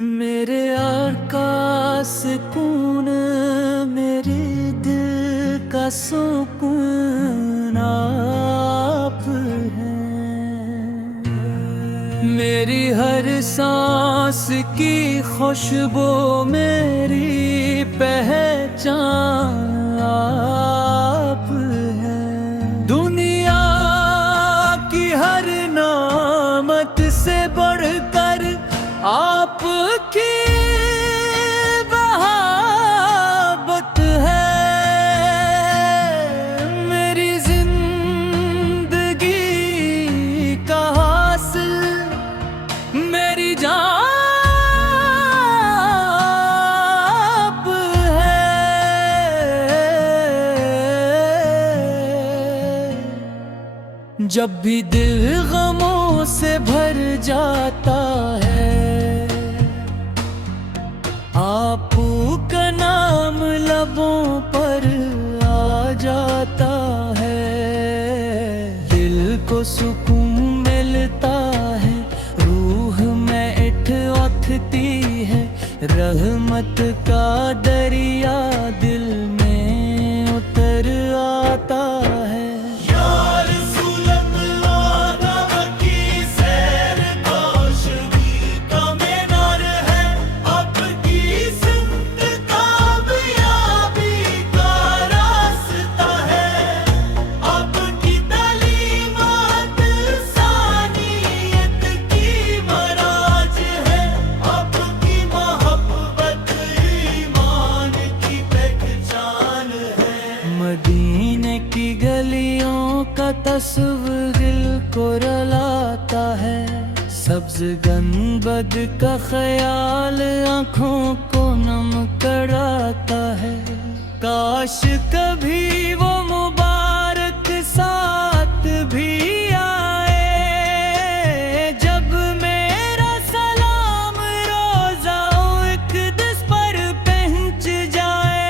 मेरे आका सुकून, मेरे दिल का सुकून आप हैं। मेरी हर सांस की खुशबू, मेरी पहचान आप हैं। दुनिया की हर नामत से बढ़कर आपकी बहाबत है। मेरी जिंदगी का हासिल, मेरी जान आप है। जब भी दिल गमों से भर जाता है, आपका नाम लबों पर आ जाता है। दिल को सुकून मिलता है, रूह में इठ उठती है। रहमत का दरिया दिल में उतर आता है। मदीने की गलियों का तस्वीर दिल को रुलाता है। सब्ज गंबद का ख्याल आँखों को नम कराता है। काश कभी वो मुबारक साथ भी आए, जब मेरा सलाम रोज़ा इक़दस पर पहुँच जाए।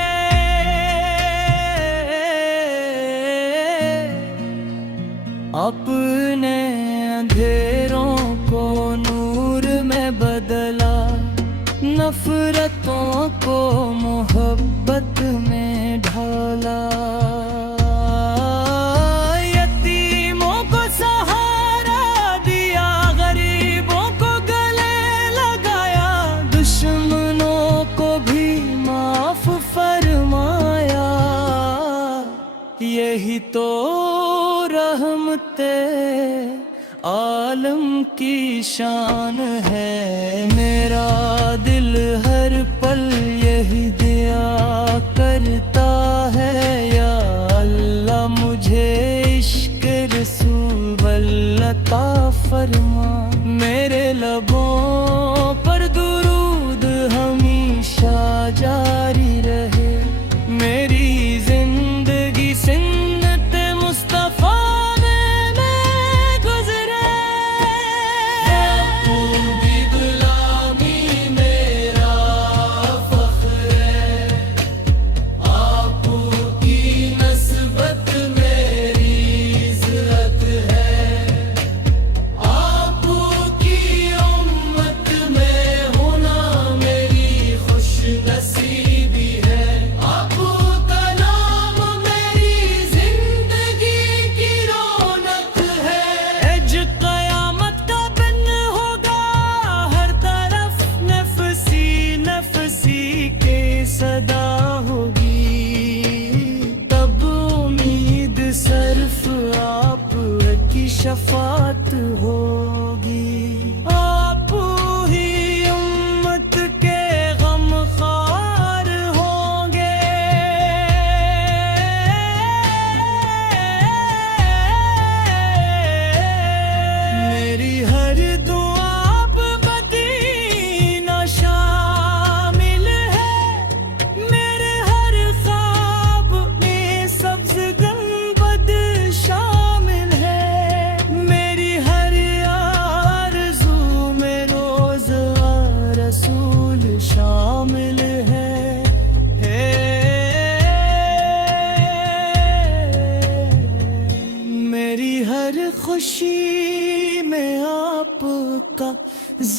अपने अंधेरों को नूर में बदला, नफरतों को मोहब्बत में ढाला। यतीमों को सहारा दिया, गरीबों को गले लगाया। दुश्मनों को भी माफ फरमाया। यही तो रहमते आलम की शान है। मेरा दिल हर पल यही दिया करता है। या अल्लाह मुझे इश्क रसूल अता फरमा। मेरे लबों पर दुरूद हमेशा जारी रहे। मेरी जिंदगी सुन्नत मुस्तफा सदा होगी। तब उम्मीद सिर्फ आप की शफात होगी। आप ही उम्मत के गमखार होंगे। मेरी हर दुआ आप मदीना शामिल है। मेरे हर ख्वाब में सब्ज गंबद शामिल है। मेरी हर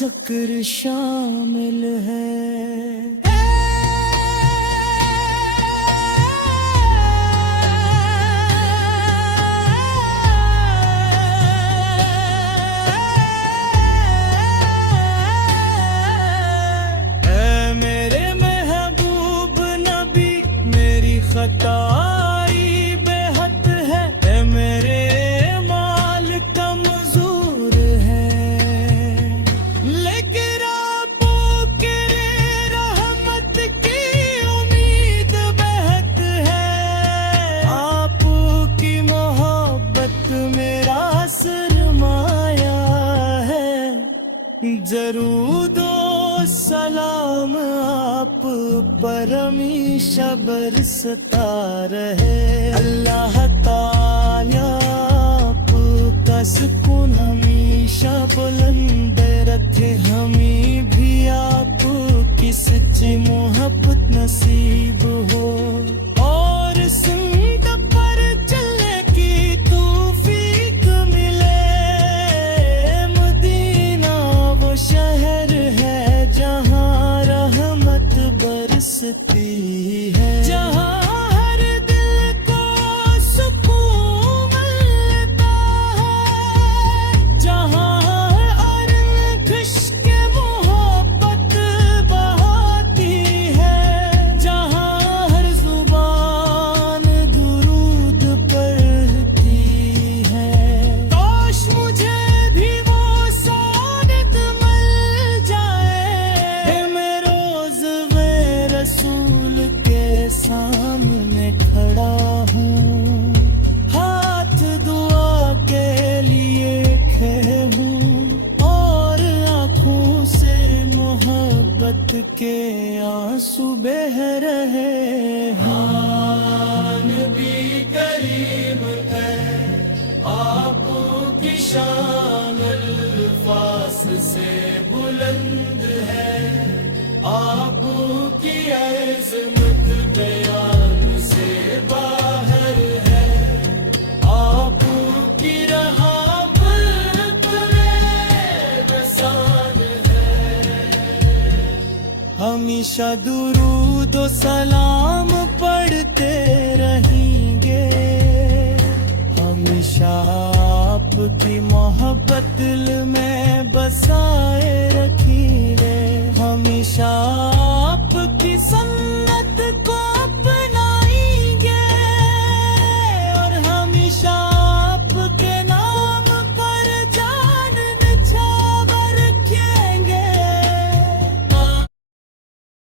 जिक्र शामिल है। खताई बेहद है, ए मेरे माल कमजोर है, लेकिन आपके रहमत की उम्मीद बेहद है। आपकी मोहब्बत मेरा सरमाया है, जरूर सलाम आप पर हमेशा बरसता रहे। अल्लाह ताला आपका सुकून हमेशा बुलंद रखे, हमें भी आपकी सच्ची मोहब्बत नसीब हो, और सिंध पर चलने की तौफीक मिले। मदीना वो शहर है जहाँ रहमत बरसती है, जहाँ हर दिल को सुकून मिलता है, जहाँ अरश के मोहब्बत बहाती है, जहाँ हर जुबान दुरूद पढ़ती है। काश मुझे भी वो सादत मिल जाए, मैं रोज रसूल के सामने खड़ा हूँ, हाथ दुआ के लिए खे हूँ, और आँखों से मोहब्बत के आंसू बह रहे हैं। नबी करीम है आपकी शान अल्फाज से बुलंद है, आपकी अज़मत बयान से बाहर है, आपकी रहमत बेमिसाल है। हमेशा दुरूद व सलाम पढ़ते रहेंगे, हमेशा आपकी मोहब्बत दिल में बसाए रखिए। हम